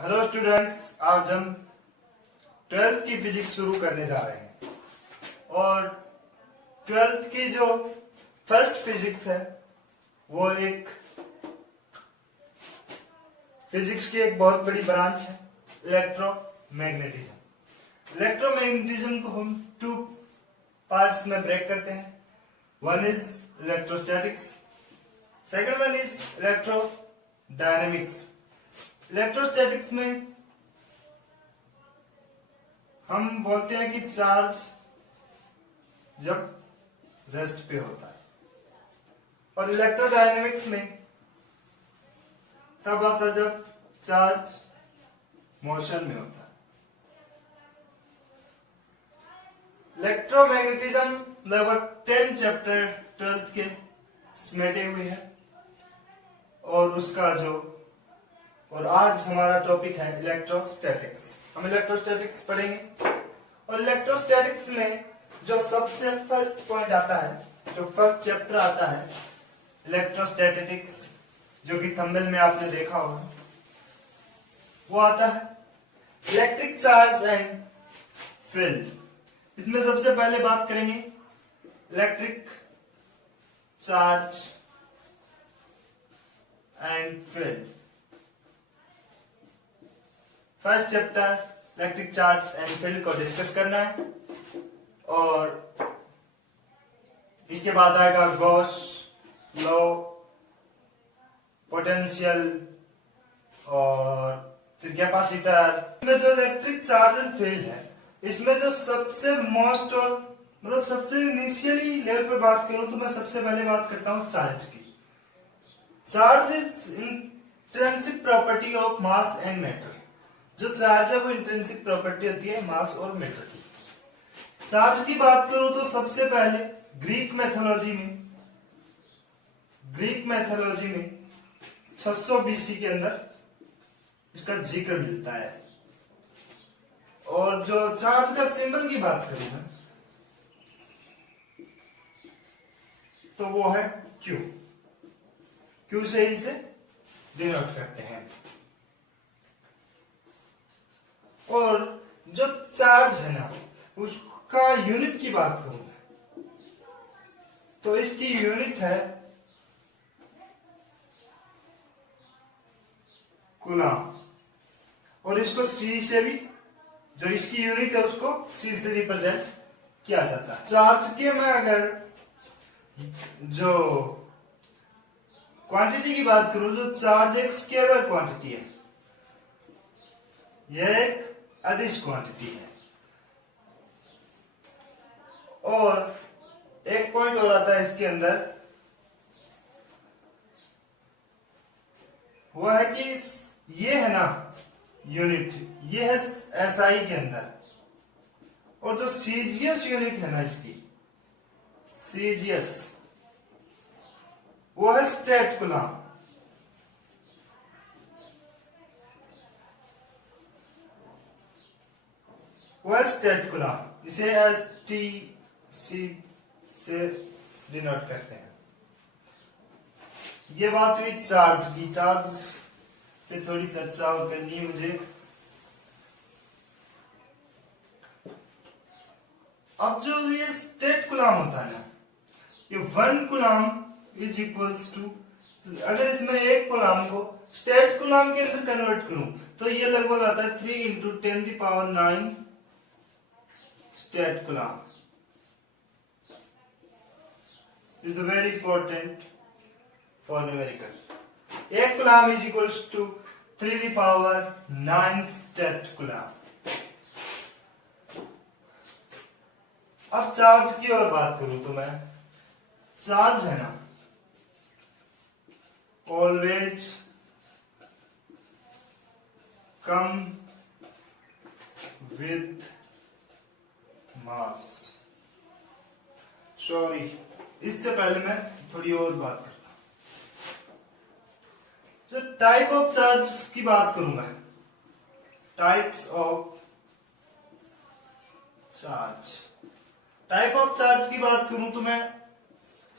Hello students, आज हम 12th की फिजिक्स शुरू करने जा रहे हैं और 12th की जो फर्स्ट फिजिक्स है वो एक फिजिक्स की एक बहुत बड़ी ब्रांच है, इलेक्ट्रोमैग्नेटिज्म। इलेक्ट्रोमैग्नेटिज्म को हम 2 पार्ट्स में ब्रेक करते हैं। One is electrostatics, second one is electrodynamics. Electrostatics में हम बोलते हैं कि चार्ज जब रेस्ट पे होता है, और इलेक्ट्रोडायनेमिक्स में तब आता है जब चार्ज मोशन में होता है। इलेक्ट्रोमैग्नेटिज्म लगभग 10 चैप्टर 12th के समेटे हुए हैं और आज हमारा टॉपिक है इलेक्ट्रोस्टैटिक्स। हम इलेक्ट्रोस्टैटिक्स पढ़ेंगे और इलेक्ट्रोस्टैटिक्स में जो सबसे फर्स्ट पॉइंट आता है, जो फर्स्ट चैप्टर आता है इलेक्ट्रोस्टैटिक्स, जो कि थंबनेल में आपने देखा होगा, वो आता है इलेक्ट्रिक चार्ज एंड फील्ड। इसमें सबसे पहले बात करेंगे electric charge and field. First chapter electric charge and field को डिस्कस करना है और इसके बाद आएगा गॉस लॉ, पोटेंशियल और फिर कैपेसिटर। इसमें जो इलेक्ट्रिक चार्ज एंड फील्ड है, इसमें जो सबसे मोस्ट और मतलब सबसे इनिशियली लेवल पर बात करूं तो मैं सबसे पहले बात करता हूं चार्ज की। Charge is intrinsic property of mass and matter. जो चार्ज है वो इंट्रिंसिक प्रॉपर्टी होती है मास और मैटर की। चार्ज की बात करूं तो सबसे पहले ग्रीक मैथोलॉजी में 600 BC के अंदर इसका जिक्र मिलता है। और जो चार्ज का सिंबल की बात करूं मैं तो वो है क्यू। क्यू से ही इसे डिनोट करते हैं। और जो चार्ज है ना, उसका यूनिट की बात करूं तो इसकी यूनिट है कूलम, और इसको सी से भी, जो इसकी यूनिट है उसको सी से रिप्रेजेंट किया जाता है। चार्ज के में अगर जो क्वांटिटी की बात करूं, जो चार्ज एक स्केलर क्वांटिटी है, यह एक अदिश क्वांटिटी है। और एक पॉइंट और आता है इसके अंदर, वो है कि ये है ना यूनिट, ये है एसआई के अंदर, और जो सीजीएस यूनिट है ना इसकी, सीजीएस, वो है स्टेट कूलम। वो है स्टेट कूलम, इसे STC से डिनोट करते हैं। ये बात हुई चार्ज की। चार्ज पे थोड़ी चर्चा और करनी है मुझे। अब जो ये स्टेट कूलम होता है ना, ये 1 कूलम इज इक्वल्स टू, अगर इसमें एक कूलम को स्टेट कूलम के अंदर कन्वर्ट करूं तो ये लगभग आता है 3 × 10⁹ state coulomb. Is very important for numerical. एक coulomb is equals to 3⁹ state coulomb. अब चार्ज की और बात करूं तो मैं, चार्ज है ना always come with mass. Sorry, इससे पहले मैं थोड़ी और बात करता हूं। जो टाइप ऑफ चार्ज की बात करूं मैं, types of charge, type of charge की बात करूं तो मैं,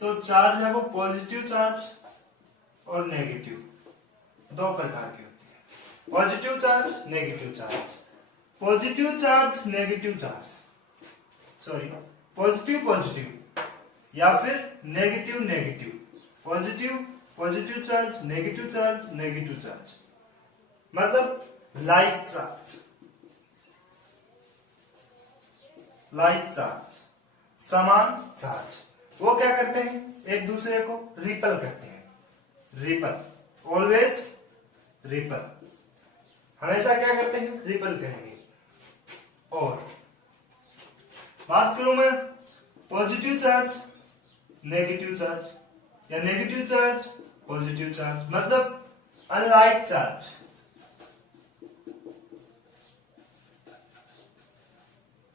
तो चार्ज है वो पॉजिटिव चार्ज और नेगेटिव, 2 प्रकार की होती है। Positive charge, negative charge, positive charge, negative charge, sorry positive positive या फिर negative negative, positive positive charge, negative charge, negative charge, मतलब लाइक चार्ज, लाइक चार्ज, समान चार्ज, वो क्या करते हैं, एक दूसरे को रिपल करते हैं, रिपल, ऑलवेज रिपल, हमेशा क्या करते हैं, रिपल करेंगे। और बात करूं मैं पॉजिटिव चार्ज, नेगेटिव चार्ज, या नेगेटिव चार्ज, पॉजिटिव चार्ज, मतलब अनलाइक चार्ज,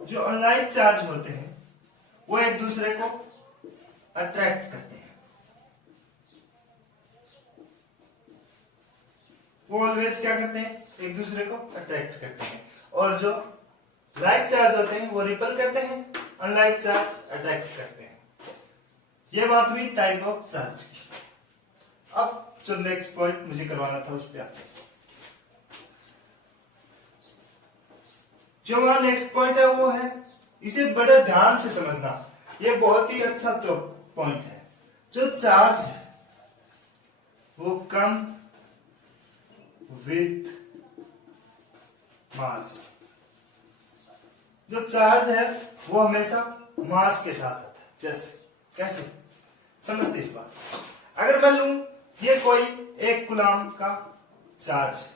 जो अनलाइक चार्ज होते हैं वो एक दूसरे को अट्रैक्ट करते हैं, वो ऑलवेज क्या करते हैं, एक दूसरे को अट्रैक्ट करते हैं, और जो लाइक चार्ज होते हैं वो रिपल करते हैं, अनलाइक चार्ज अट्रैक्ट करते हैं। ये बात हुई टाइप ऑफ चार्ज की। अब जो नेक्स्ट पॉइंट मुझे करवाना था उस पर आते हैं। जो हमारा नेक्स्ट पॉइंट है वो है, इसे बड़े ध्यान से समझना, ये बहुत ही अच्छा पॉइंट है। जो चार्ज है वो कम विथ मास, जो चार्ज है वो हमेशा मास के साथ आता है। जैसे कैसे समझते इस बात, अगर मान लूं ये कोई 1 कूलम का चार्ज,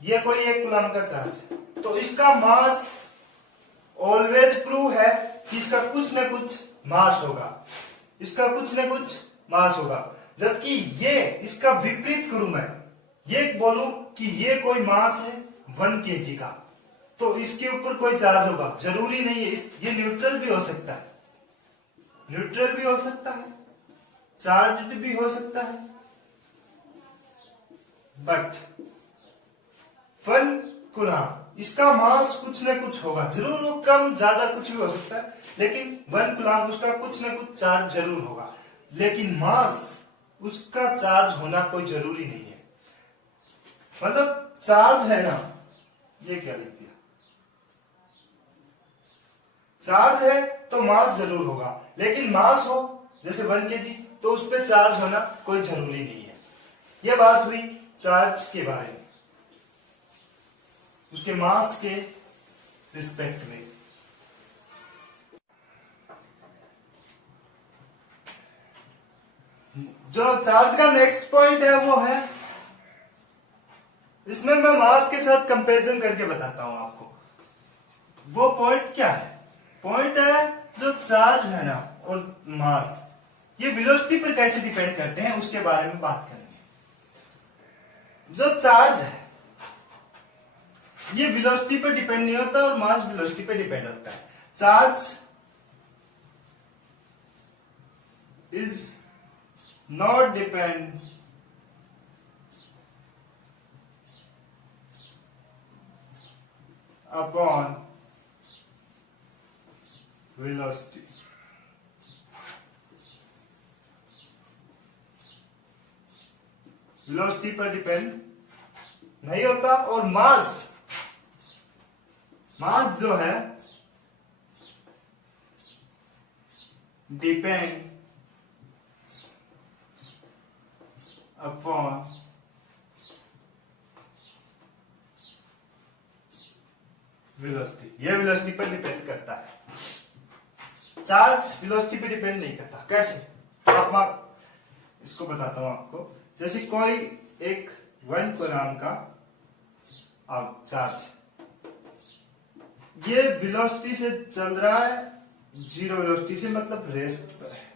ये कोई 1 कूलम का चार्ज है, तो इसका मास ऑलवेज प्रूव है कि इसका कुछ न कुछ मास होगा, इसका कुछ न कुछ मास होगा। जबकि ये इसका विपरीत करूं मैं, ये बोलूं कि ये कोई मास है 1 kg का, तो इसके ऊपर कोई चार्ज होगा, जरूरी नहीं है। ये न्यूट्रल भी हो सकता है, न्यूट्रल भी हो सकता है, चार्ज भी हो सकता है, बट 1 कूलम इसका मास कुछ न कुछ होगा, जरूर वो कम ज्यादा कुछ भी हो सकता है, लेकिन 1 कूलम उसका कुछ न कुछ चार्ज जरूर होगा। लेकिन मास उसका चार्ज होना कोई जरूरी नहीं है। मतलब चार्ज है ना, ये क्या लिख दिया, चार्ज है तो मास जरूर होगा, लेकिन मास हो जैसे 1 kg तो उस पर चार्ज होना कोई जरूरी नहीं है। यह बात हुई चार्ज के बारे में, उसके मास के रिस्पेक्ट में। जो चार्ज का नेक्स्ट पॉइंट है वो है, इसमें मैं मास के साथ कंपैरिजन करके बताता हूं आपको। वो पॉइंट क्या है, पॉइंट है जो चार्ज है ना और मास, ये वेलोसिटी पर कैसे डिपेंड करते हैं उसके बारे में बात करेंगे। जो चार्ज है ये वेलोसिटी पर डिपेंड नहीं होता और मास वेलोसिटी पर डिपेंड होता है। Charge is not depend upon velocity. Velocity पर डिपेंड नहीं होता, और मास जो है डिपेंड अपॉन वेलोसिटी। यह वेलोसिटी पर डिपेंड करता है, चार्ज वेलोसिटी पर डिपेंड नहीं करता। कैसे, आप इसको बताता हूं आपको। जैसे कोई एक 1 कूलम का चार्ज, ये वेलोसिटी से चल रहा है, 0 वेलोसिटी से, मतलब रेस्ट पर है।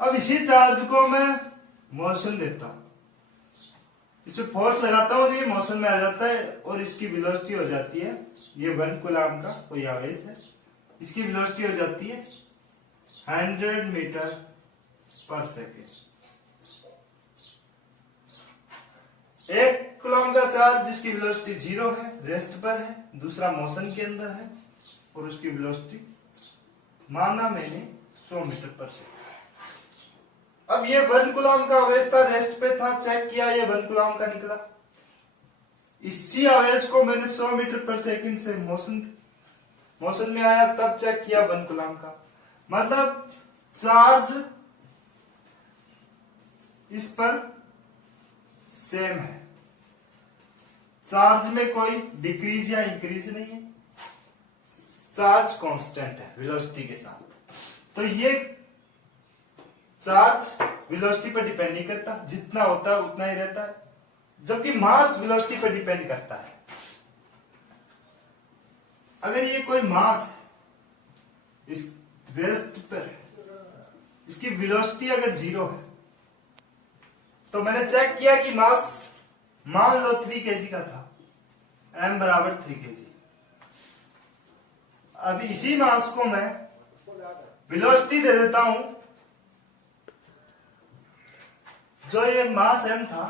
अब इसी चार्ज को मैं मोशन देता हूं, इसे फोर्स लगाता हूं और ये मोशन में आ जाता है, और इसकी वेलोसिटी हो जाती है, ये 1 कूलम का कोई आवेश है, इसकी वेलोसिटी हो जाती है 100 मीटर पर सेकेंड। 1 कूलम का चार्ज जिसकी वेलोसिटी 0 है, रेस्ट पर है, दूसरा मोशन के अंदर है, और उसकी वेलोसिटी माना मैंने 100 मीटर पर सेकेंड। अब ये 1 कूलम का आवेश था, रेस्ट पे था, चेक किया, ये 1 कूलम का निकला। इसी आवेश को मैंने 100 मीटर पर सेकंड से मोशन में आया तब चेक किया 1 कूलम का। मतलब चार्ज इस पर सेम है, चार्ज में कोई डिक्रीज या इंक्रीज नहीं है, चार्ज कांस्टेंट है वेलोसिटी के साथ। तो ये चार्ज वेलोसिटी पर डिपेंड नहीं करता, जितना होता है उतना ही रहता है, जबकि मास वेलोसिटी पर डिपेंड करता है। अगर ये कोई मास है, इस रेस्ट पर इसकी वेलोसिटी अगर 0 है, तो मैंने चेक किया कि मास मान लो 3 kg का था, m बराबर 3 kg। अब इसी मास को मैं वेलोसिटी दे देता हूं, जो ये मास m था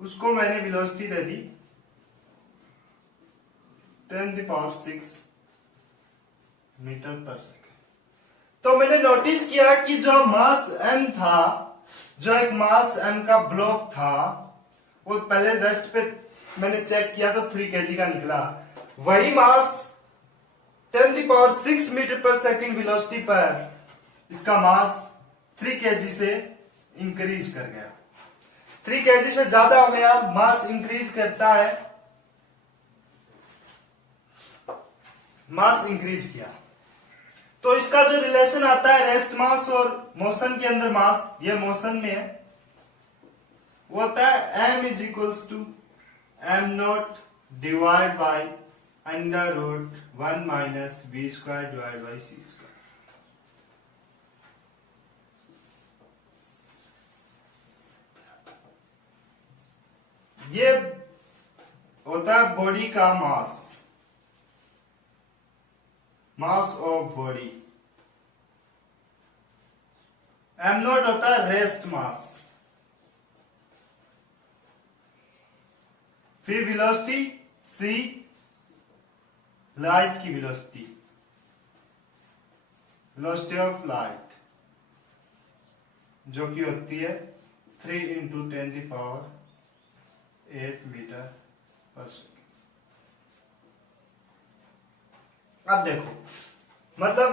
उसको मैंने वेलोसिटी दे दी 10⁶ मीटर पर सेकेंड। तो मैंने नोटिस किया कि जो मास m था, जो एक मास m का ब्लॉक था, वो पहले रेस्ट पे मैंने चेक किया तो 3 kg का निकला। वही मास 10⁶ मीटर पर सेकेंड वेलोसिटी पर इसका मास 3 kg से इंक्रीज कर गया। 3 kg से ज्यादा हो गया, मास इंक्रीज करता है, मास इंक्रीज किया। तो इसका जो रिलेशन आता है रेस्ट मास और मोशन के अंदर मास, ये मोशन में है, वो होता है m = m0 divide by √1 - v² divide by c²। ये होता है बॉडी का मास ऑफ बॉडी। m0 होता है रेस्ट मास, फिर वेलोसिटी c, लाइट की वेलोसिटी ऑफ लाइट, जो कि होती है 3 × 10⁸ मीटर पर सेकेंड। अब देखो, मतलब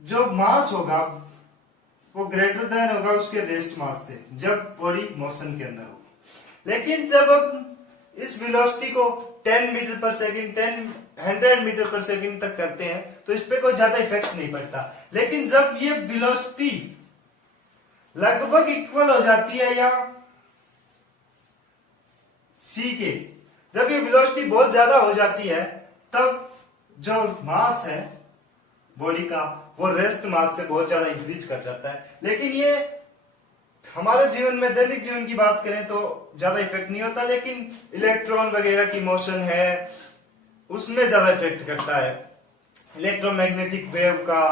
जो मास होगा वो ग्रेटर देन होगा उसके रेस्ट मास से, जब बॉडी मोशन के अंदर हो। लेकिन जब हम इस वेलोसिटी को 10 मीटर पर सेकेंड 100 मीटर पर सेकेंड तक करते हैं तो इस पे कोई ज्यादा इफेक्ट नहीं पड़ता। लेकिन जब ये वेलोसिटी लगभग इक्वल हो जाती है या c के, जब ये वेलोसिटी बहुत ज्यादा हो जाती है, तब जो मास है बॉडी का वो रेस्ट मास से बहुत ज्यादा इंक्रीज कर जाता है। लेकिन ये हमारे जीवन में, दैनिक जीवन की बात करें तो ज्यादा इफेक्ट नहीं होता, लेकिन इलेक्ट्रॉन वगैरह की मोशन है उसमें ज्यादा इफेक्ट करता है। इलेक्ट्रोमैग्नेटिक वेव का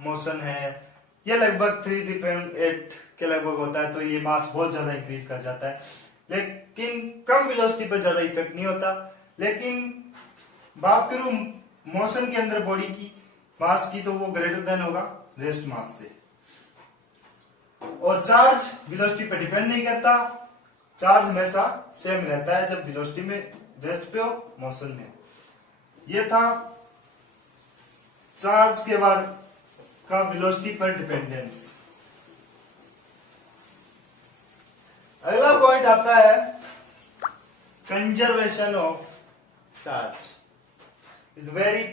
मोशन है, ये लगभग 3.8 के लगभग होता है, तो ये मास बहुत ज्यादा इंक्रीज कर जाता है। लेकिन कम वेलोसिटी पर ज्यादा इफेक्ट नहीं होता। लेकिन बात करूं मोशन के अंदर बॉडी की मास की, तो वो ग्रेटर देन होगा रेस्ट मास से। और चार्ज वेलोसिटी पे डिपेंड नहीं करता, चार्ज हमेशा सेम रहता है जब वेलोसिटी में रेस्ट पे हो, मोशन में। ये था चार्ज के बाद का वेलोसिटी पर डिपेंडेंस। अगला पॉइंट आता है conservation of charge. Is very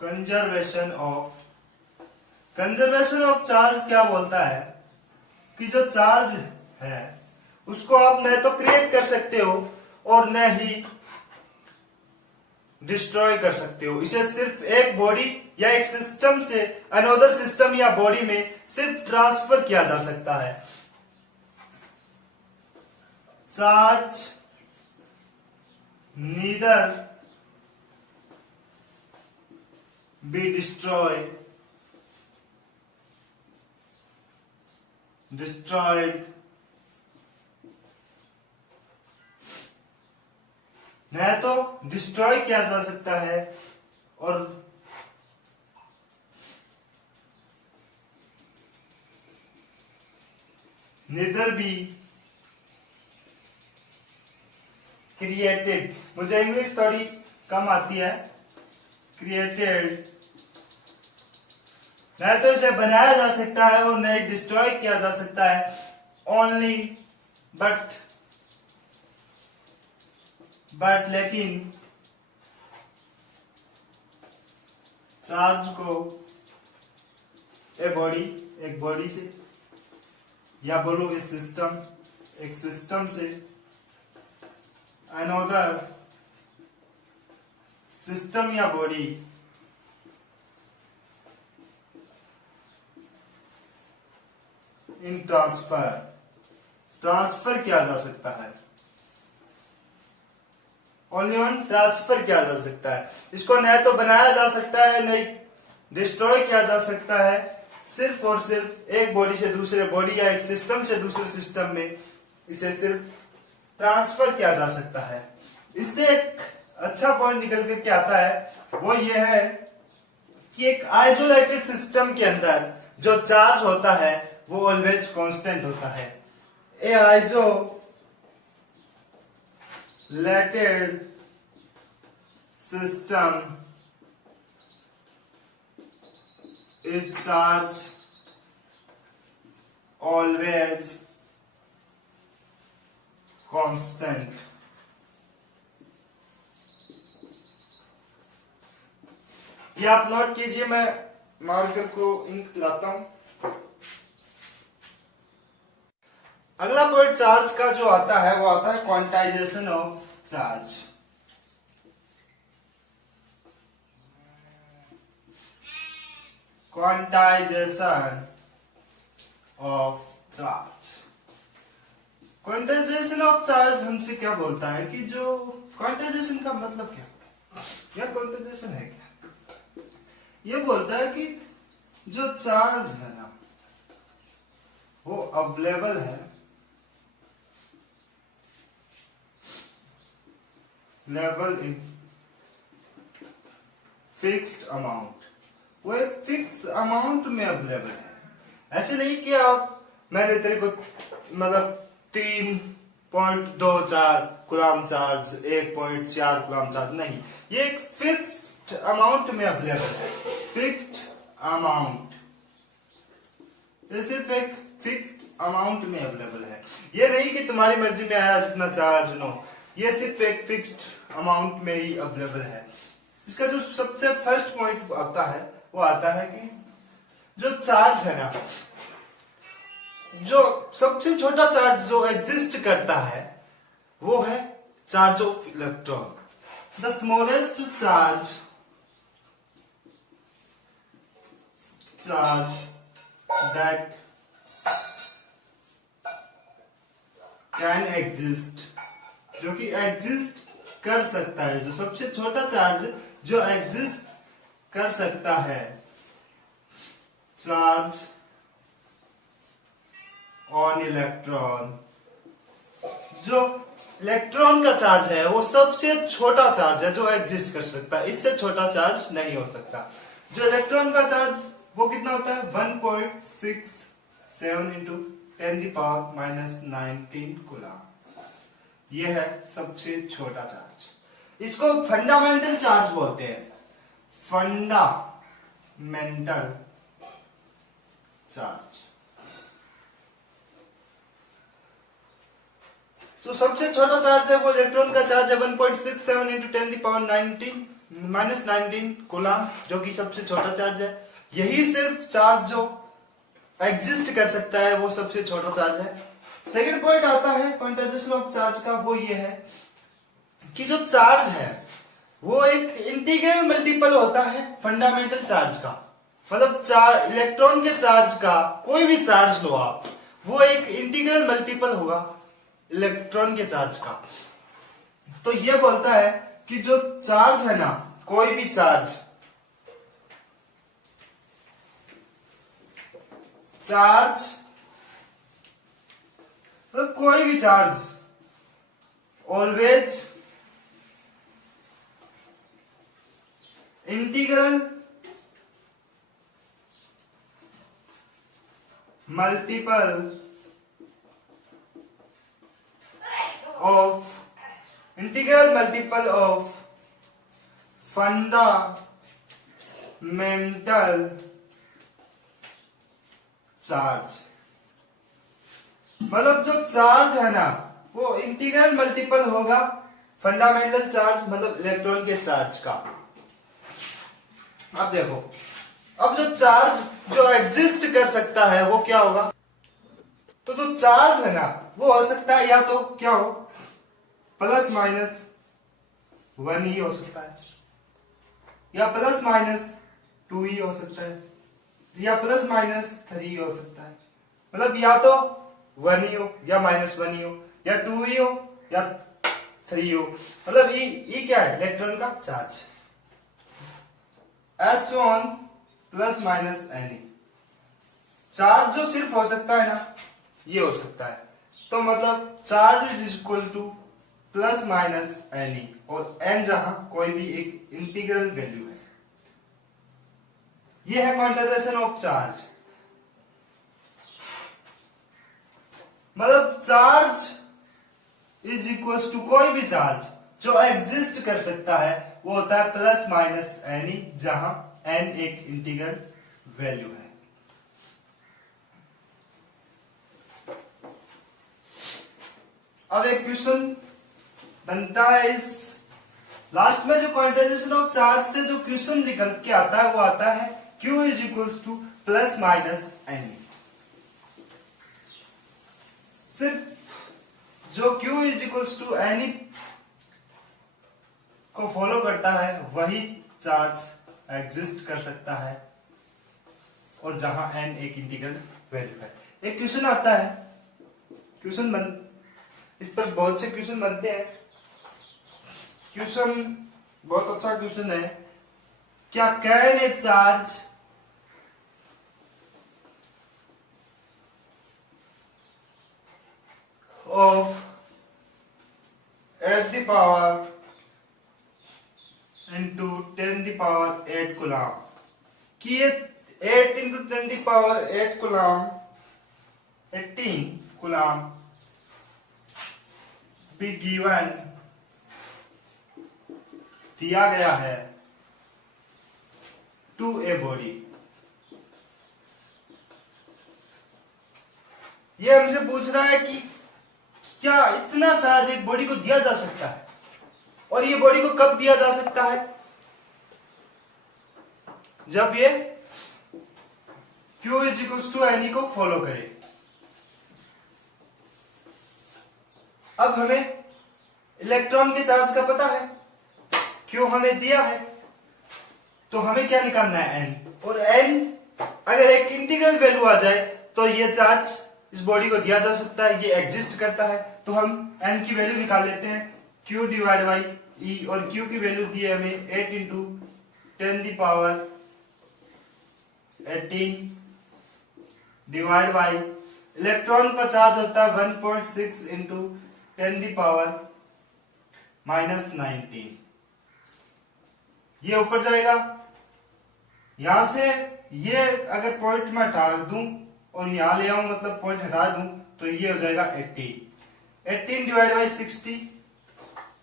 conservation of charge क्या बोलता है कि जो चार्ज है उसको आप न तो क्रिएट कर सकते हो और न ही डिस्ट्रॉय कर सकते हो। इसे सिर्फ एक बॉडी या एक सिस्टम से अनदर सिस्टम या बॉडी में सिर्फ ट्रांसफर किया जा सकता है। चार्ज नीदर be destroyed न तो डिस्ट्रॉय किया जा सकता है और neither be created। मुझे इंग्लिश थोड़ी कम आती है। क्रिएटेड, न तो इसे बनाया जा सकता है और न ही डिस्ट्रॉय किया जा सकता है। ओनली बट लेकिन चार्ज को एक बॉडी से, या बोलो एक सिस्टम से अनदर सिस्टम या बॉडी इन ट्रांसफर किया जा सकता है। ओनली वन ट्रांसफर किया जा सकता है। इसको न तो बनाया जा सकता है, न डिस्ट्रॉय किया जा सकता है। सिर्फ और सिर्फ एक बॉडी से दूसरे बॉडी या एक सिस्टम से दूसरे सिस्टम में इसे सिर्फ ट्रांसफर किया जा सकता है। इससे एक अच्छा पॉइंट निकल कर के आता है, वो ये है कि एक आइसोलेटेड सिस्टम के अंदर जो चार्ज होता है वो ऑलवेज कांस्टेंट होता है। A isolated system is charge always constant. ये आप नोट कीजिए, मैं मार्कर को इंक लाता हूं। अगला पॉइंट चार्ज का जो आता है वो आता है quantization of charge. Quantization of charge. Quantization of charge हमसे क्या बोलता है कि जो क्वांटाइजेशन का मतलब क्या होता है, या क्वांटाइजेशन है क्या? ये बोलता है कि जो चार्ज है ना वो अवेलेबल है लेवल इन फिक्स्ड अमाउंट। वो एक फिक्स अमाउंट में अवेलेबल है। ऐसे नहीं कि मैंने तेरे को मतलब 3.24 कूलम चार्ज, 1.4 कूलम चार्ज, नहीं, ये एक फिक्स्ड अमाउंट में अवेलेबल है। फिक्स्ड अमाउंट, ये सिर्फ एक फिक्स्ड अमाउंट में अवेलेबल है। ये नहीं कि तुम्हारी मर्जी में आया जितना चार्ज, नो, ये सिर्फ एक फिक्स्ड अमाउंट में ही अवेलेबल है। इसका जो सबसे फर्स्ट पॉइंट आता है वो आता है कि जो चार्ज है ना, जो सबसे छोटा चार्ज जो एग्जिस्ट करता है वो है charge of electron. The smallest charge that can exist, जो कि एग्जिस्ट कर सकता है, जो सबसे छोटा चार्ज जो एग्जिस्ट कर सकता है, चार्ज ऑन इलेक्ट्रॉन। जो इलेक्ट्रॉन का चार्ज है वो सबसे छोटा चार्ज है जो एग्जिस्ट कर सकता है, इससे छोटा चार्ज नहीं हो सकता। जो इलेक्ट्रॉन का चार्ज वो कितना होता है, 1.67 इंटू 10⁻⁻19 कूलम। ये है सबसे छोटा चार्ज। इसको फंडामेंटल चार्ज बोलते हैं, फंडामेंटल चार्ज। तो सबसे छोटा चार्ज है वो इलेक्ट्रॉन का चार्ज है 1.67 इंटू 10⁻⁻19 कूलम, जो कि सबसे छोटा चार्ज है। यही सिर्फ चार्ज जो एग्जिस्ट कर सकता है वो सबसे छोटा चार्ज है। सेकंड पॉइंट आता है क्वांटाइजेशन ऑफ चार्ज का, वो ये है कि जो चार्ज है वो एक इंटीग्रल मल्टीपल होता है फंडामेंटल चार्ज का। मतलब इलेक्ट्रॉन के चार्ज का कोई भी चार्ज लो आप, वो एक इंटीग्रल मल्टीपल होगा इलेक्ट्रॉन के चार्ज का। तो ये बोलता है कि जो चार्ज है ना, कोई भी चार्ज कोई भी charge always integral multiple of fundamental charge. मतलब जो चार्ज है ना वो इंटीग्रल मल्टीपल होगा फंडामेंटल चार्ज मतलब इलेक्ट्रॉन के चार्ज का। अब देखो, अब जो चार्ज जो एग्जिस्ट कर सकता है वो क्या होगा? तो जो चार्ज है ना वो हो सकता है या तो क्या हो, प्लस माइनस 1 ही हो सकता है, या प्लस माइनस 2 ही हो सकता है, या प्लस माइनस 3 हो सकता है। मतलब या तो 1 ही हो या -1 ही हो या 2 ही हो या 3 हो। मतलब ई क्या है? इलेक्ट्रॉन का charge. S1 plus minus any. Charge जो सिर्फ हो सकता है ना ये हो सकता है। तो मतलब charge is equal to plus minus any, और एन जहां कोई भी एक इंटीग्रल वैल्यू है। ये है क्वांटाइजेशन ऑफ चार्ज। मतलब चार्ज इज इक्वल टू कोई भी चार्ज जो एग्जिस्ट कर सकता है वो होता है प्लस माइनस एनी, जहां एन एक इंटीग्रल वैल्यू है। अब एक क्वेश्चन बनता है इस लास्ट में, जो क्वांटाइजेशन ऑफ चार्ज से जो क्वेश्चन निकल के आता है वो आता है Q is equal to plus minus any. सिर्फ जो Q is equal to any को फॉलो करता है वही चार्ज एग्जिस्ट कर सकता है, और जहां n एक इंटीग्रल वैल्यू है। एक क्वेश्चन आता है, इस पर बहुत से क्वेश्चन बनते हैं। क्वेश्चन बहुत अच्छा क्वेश्चन है। क्या can a charge of 8 into 10⁸ coulomb कि ये 8 into 10⁸ coulomb 18 coulomb be given दिया गया है टू ए बॉडी। ये हमसे पूछ रहा है कि क्या इतना चार्ज एक बॉडी को दिया जा सकता है, और ये बॉडी को कब दिया जा सकता है? जब ये Q is equal to any को फॉलो करे। अब हमें इलेक्ट्रॉन के चार्ज का पता है, Q हमें दिया है, तो हमें क्या निकालना है? n। और n अगर एक इंटीग्रल वैल्यू आ जाए तो ये चार्ज इस बॉडी को दिया जा सकता है, ये एग्जिस्ट करता है। तो हम n की वैल्यू निकाल लेते हैं, Q डिवाइड बाई E, और Q की वैल्यू दी है हमें 8 इंटू 10⁻18 डिवाइड बाई इलेक्ट्रॉन का चार्ज होता है 1.6 इंटू 10⁻19। ये ऊपर जाएगा, यहां से ये अगर पॉइंट में हटा दूं और यहां ले आऊं, मतलब पॉइंट हटा दूं, तो ये हो जाएगा 18 डिवाइड बाई 60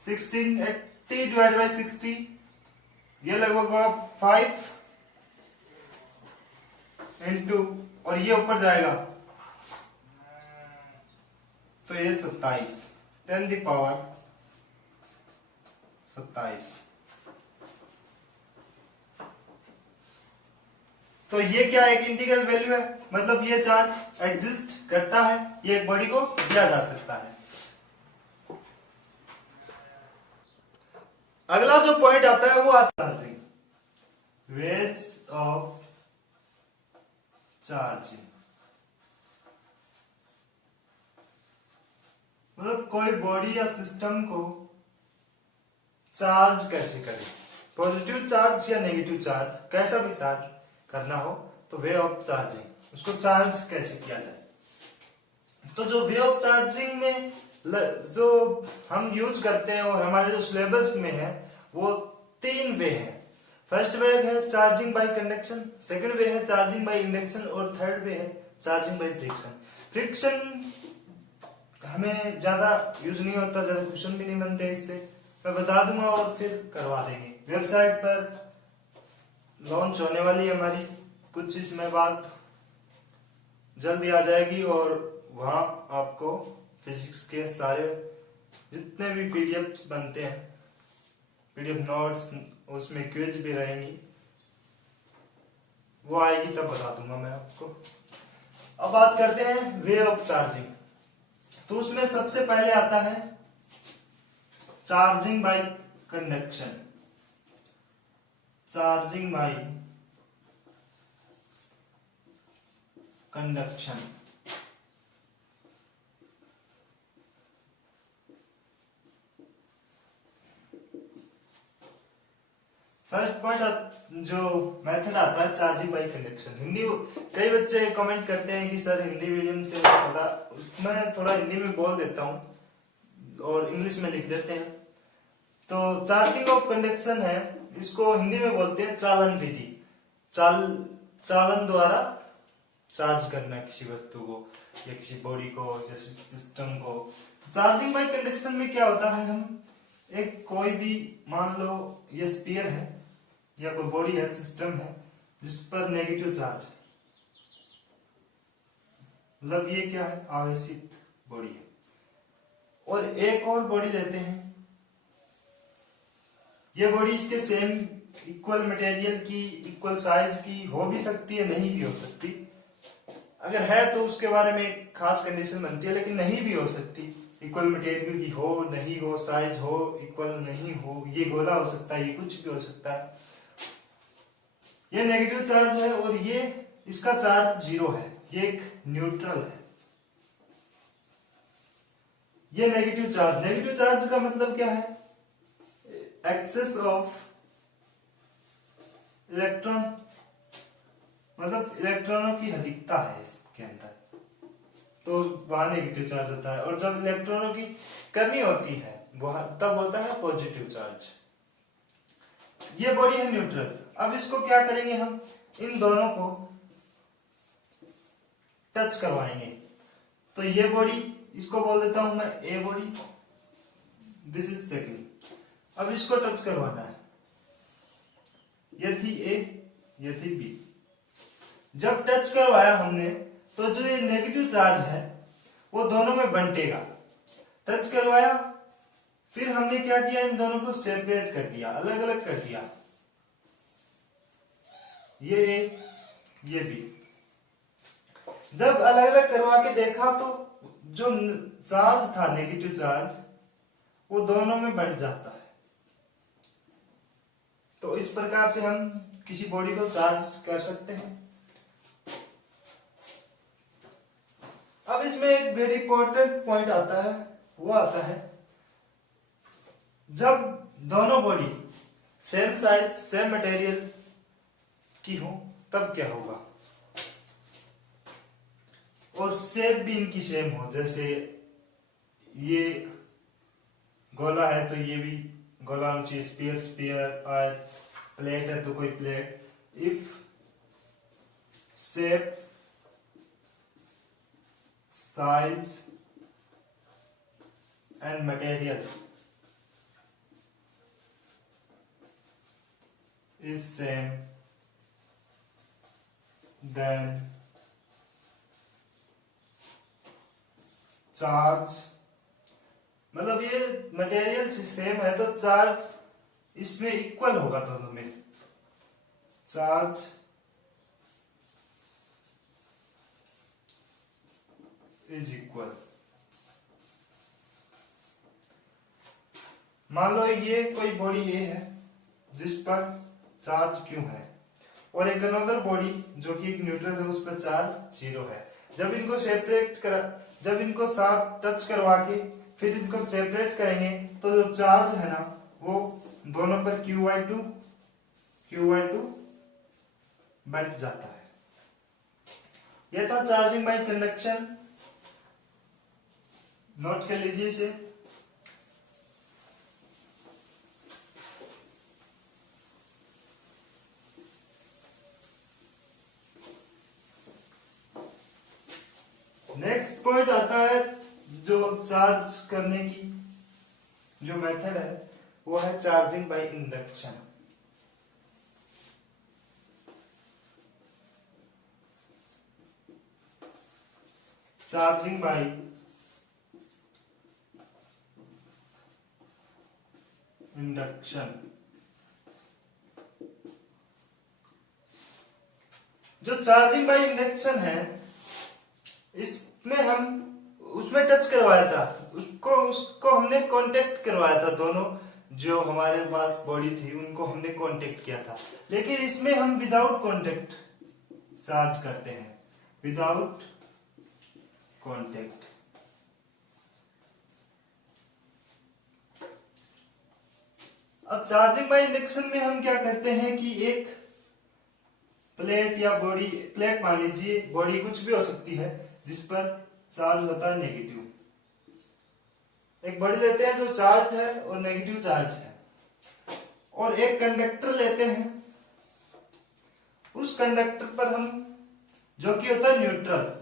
80 डिवाइड बाई 60, ये लगभग 5 इंटू, और ये ऊपर जाएगा तो ये 27 10⁻27। तो ये क्या एक इंटीग्रल वैल्यू है, मतलब ये चार्ज एग्जिस्ट करता है, ये एक बॉडी को दिया जा सकता है। अगला जो पॉइंट आता है वो आता है वेज ऑफ चार्जिंग। मतलब कोई बॉडी या सिस्टम को चार्ज कैसे करें, पॉजिटिव चार्ज या नेगेटिव चार्ज, कैसा भी चार्ज करना हो तो वे ऑफ चार्जिंग, उसको चार्ज कैसे किया जाए। तो जो वे ऑफ चार्जिंग में जो हम यूज करते हैं और हमारे जो सिलेबस में है वो 3 वे हैं। फर्स्ट वे है चार्जिंग बाय कंडक्शन, सेकंड वे है चार्जिंग बाय इंडक्शन और थर्ड वे है चार्जिंग बाय फ्रिक्शन। फ्रिक्शन हमें ज्यादा यूज नहीं होता, ज्यादा क्वेश्चन भी नहीं बनते इससे, मैं बता दूंगा और फिर करवा देंगे। वेबसाइट पर लॉन्च होने वाली है हमारी, कुछ इसमें बाद जल्दी आ जाएगी और वहां आपको फिजिक्स के सारे जितने भी पीडीएफ बनते हैं, पीडीएफ नोट्स, उसमें क्विज भी रहेंगी, वो आएगी तब बता दूंगा मैं आपको। अब बात करते हैं वे ऑफ चार्जिंग। तो उसमें सबसे पहले आता है charging by conduction. Charging by conduction first point जो मेथड आता है चार्जिंग बाय कंडक्शन। हिंदी कई बच्चे कमेंट करते हैं कि सर हिंदी मीडियम से पता, उसमें थोड़ा हिंदी में बोल देता हूं और इंग्लिश में लिख देते हैं। तो चार्जिंग ऑफ कंडक्शन है, इसको हिंदी में बोलते हैं चालन विधि। चालन द्वारा चार्ज करना किसी वस्तु को या किसी बॉडी को, जैसे सिस्टम को। चार्जिंग बाय कंडक्शन में क्या होता है, हम एक कोई भी मान लो ये स्फीयर है या कोई बॉडी है, सिस्टम है जिस पर नेगेटिव चार्ज, मतलब ये क्या है, आवेशित बॉडी है। और एक और बॉडी लेते हैं, ये बॉडी इसके सेम इक्वल मटेरियल की, इक्वल साइज की हो भी सकती है, नहीं भी हो सकती। अगर है तो उसके बारे में एक खास कंडीशन बनती है, लेकिन नहीं भी हो सकती। इक्वल मटेरियल की हो, नहीं हो, साइज हो, इक्वल नहीं हो, ये गोला हो सकता है, ये कुछ भी हो सकता है। ये नेगेटिव चार्ज है और ये इसका चार्ज 0 है, ये एक न्यूट्रल है। ये नेगेटिव चार्ज का मतलब क्या है, एक्सेस ऑफ इलेक्ट्रॉन, मतलब इलेक्ट्रॉनों की अधिकता है इसके अंदर, तो वहां नेगेटिव चार्ज होता है। और जब इलेक्ट्रॉनों की कमी होती है वहां तब होता है पॉजिटिव चार्ज। ये बॉडी है न्यूट्रल। अब इसको क्या करेंगे, हम इन दोनों को टच करवाएंगे। तो ये बॉडी, इसको बोल देता हूं मैं a body, this is second. अब इसको टच करवाना है, ये थी ए, ये थी बी। जब टच करवाया हमने तो जो ये नेगेटिव चार्ज है वो दोनों में बंटेगा। टच करवाया, फिर हमने क्या किया, इन दोनों को सेपरेट कर दिया, अलग अलग कर दिया, ये ए, ये बी। जब अलग अलग करवा के देखा तो जो चार्ज था, नेगेटिव चार्ज, वो दोनों में बंट जाता है। तो इस प्रकार से हम किसी बॉडी को चार्ज कर सकते हैं। अब इसमें एक वेरी इंपॉर्टेंट पॉइंट आता है, वो आता है जब दोनों body same size, same material की हो तब क्या होगा, और शेप भी इनकी सेम हो। जैसे ये गोला है तो ये भी गोला होना चाहिए, स्फीयर स्फीयर, और प्लेट है तो कोई plate. If shape, size and material is same, then charge, मतलब ये मटेरियल सेम है तो चार्ज इसमें इक्वल होगा दोनों में। Charge is equal. मान लो ये कोई बॉडी ए है जिस पर चार्ज क्यू है, और एक अनदर बॉडी जो कि एक न्यूट्रल है उस पर चार्ज 0 है। जब इनको सेपरेट कर, जब इनको साथ टच करवा के फिर इनको सेपरेट करेंगे तो जो चार्ज है ना वो दोनों पर Q/2 बंट जाता है। यह था चार्जिंग बाय कंडक्शन, नोट कर लीजिए इसे। आता है जो चार्ज करने की जो मेथड है वो है charging by induction. Charging by induction. जो चार्जिंग बाय इंडक्शन है इसमें हम उसमें टच करवाया था, उसको हमने कांटेक्ट करवाया था, दोनों जो हमारे पास बॉडी थी उनको हमने कांटेक्ट किया था। लेकिन इसमें हम विदाउट कांटेक्ट चार्ज करते हैं, विदाउट कांटेक्ट। अब चार्जिंग बाय इंडक्शन में हम क्या करते हैं कि एक प्लेट या बॉडी, प्लेट मान लीजिए, बॉडी कुछ भी हो सकती है जिस पर चार्ज होता है नेगेटिव। एक बॉडी लेते हैं जो चार्ज है और नेगेटिव चार्ज है, और एक कंडक्टर लेते हैं, उस कंडक्टर पर हम, जो कि होता है न्यूट्रल,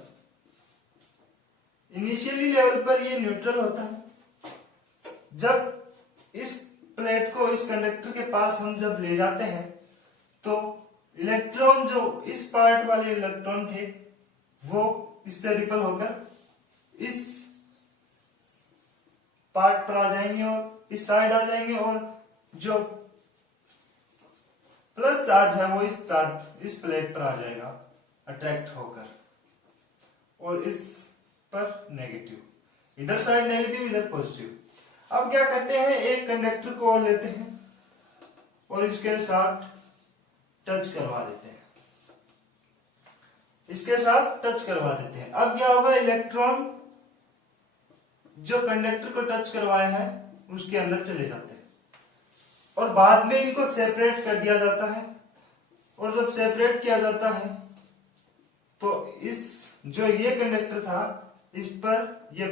इनिशियली लेवल पर ये न्यूट्रल होता है। जब इस प्लेट को इस कंडक्टर के पास हम जब ले जाते हैं तो इलेक्ट्रॉन, जो इस पार्ट वाले इलेक्ट्रॉन थे वो इससे रिपल होकर इस पार्ट पर आ जाएंगे और इस साइड आ जाएंगे, और जो प्लस चार्ज है वो इस प्लेट पर आ जाएगा अट्रैक्ट होकर, और इस पर नेगेटिव, इधर साइड नेगेटिव इधर पॉजिटिव। अब क्या करते हैं, एक कंडक्टर को और लेते हैं और इसके साथ टच करवा देते हैं, इसके साथ टच करवा देते हैं। अब क्या होगा, इलेक्ट्रॉन जो कंडक्टर को टच करवाया है उसके अंदर चले जाते हैं, और बाद में इनको सेपरेट कर दिया जाता है। और जब सेपरेट किया जाता है तो इस जो ये कंडक्टर था इस पर ये,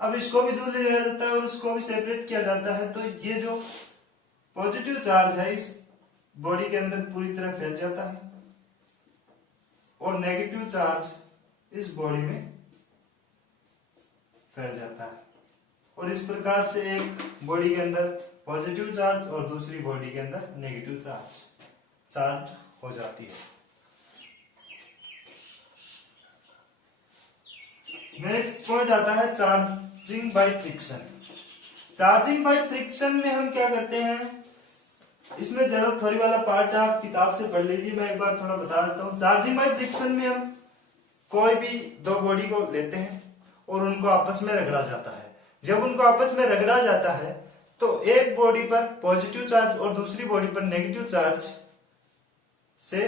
अब इसको भी दूर ले जाया जाता है और उसको भी सेपरेट किया जाता है। तो ये जो पॉजिटिव चार्ज है इस बॉडी के अंदर पूरी तरह फैल जाता है, और नेगेटिव चार्ज इस बॉडी में फैल जाता है, और इस प्रकार से एक बॉडी के अंदर पॉजिटिव चार्ज और दूसरी बॉडी के अंदर नेगेटिव चार्ज हो जाती है। नेक्स्ट पॉइंट आता है charging by friction. Charging by friction में हम क्या करते हैं, इसमें जरूर थोड़ी वाला पार्ट आप किताब से पढ़ लीजिए, मैं एक बार थोड़ा बता देता हूँ। चार्जिंग बाय फ्रिक्शन में हम कोई भी दो बॉडी को लेते हैं और उनको आपस में रगड़ा जाता है। जब उनको आपस में रगड़ा जाता है तो एक बॉडी पर पॉजिटिव चार्ज और दूसरी बॉडी पर नेगेटिव चार्ज से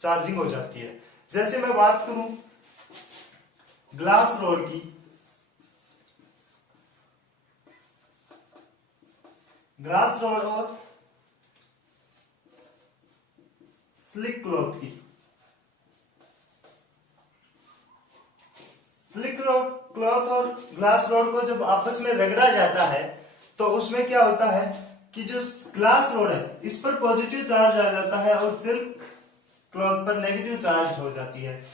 चार्जिंग हो जाती है। जैसे मैं बात करूं ग्लास रोड की, ग्लास रोड और स्लिक क्लॉथ की, स्लिक क्लॉथ और ग्लास रोड को जब आपस में रगड़ा जाता है तो उसमें क्या होता है कि जो ग्लास रोड है इस पर पॉजिटिव चार्ज आ जाता है और सिल्क क्लॉथ पर नेगेटिव चार्ज हो जाती है।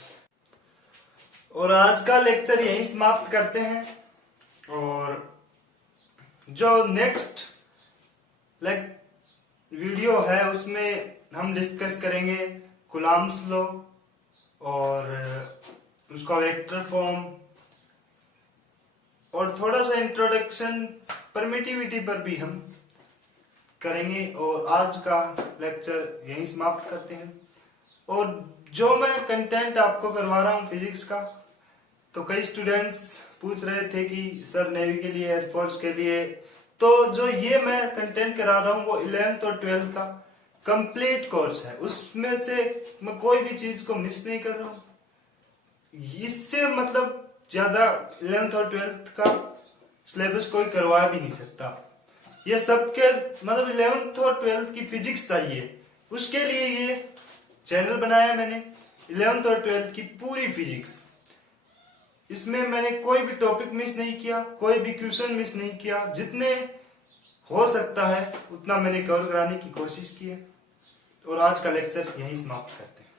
और आज का लेक्चर यहीं समाप्त करते हैं, और जो नेक्स्ट वीडियो है उसमें हम डिस्कस करेंगे कूलॉम्स लॉ और उसका वेक्टर फॉर्म, और थोड़ा सा इंट्रोडक्शन परमिटिविटी पर भी हम करेंगे। और आज का लेक्चर यहीं समाप्त करते हैं। और जो मैं कंटेंट आपको करवा रहा हूँ फिजिक्स का, तो कई स्टूडेंट्स पूछ रहे थे कि सर नेवी के लिए, एयरफोर्स के लिए, तो जो ये मैं कंटेंट करा रहा हूँ वो 11th और 12th का कंप्लीट कोर्स है, उसमें से मैं कोई भी चीज को मिस नहीं कर रहा हूँ। इससे मतलब ज्यादा 11th और 12th का सिलेबस कोई करवा भी नहीं सकता। ये सबके मतलब 11th और 12th की फिजिक्स चाहिए, उसके लिए ये चैनल बनाया मैंने। 11th और 12th की पूरी फिजिक्स, इसमें मैंने कोई भी टॉपिक मिस नहीं किया, कोई भी क्वेश्चन मिस नहीं किया, जितने हो सकता है उतना मैंने कवर कराने की कोशिश की है। और आज का लेक्चर यहीं समाप्त करते हैं।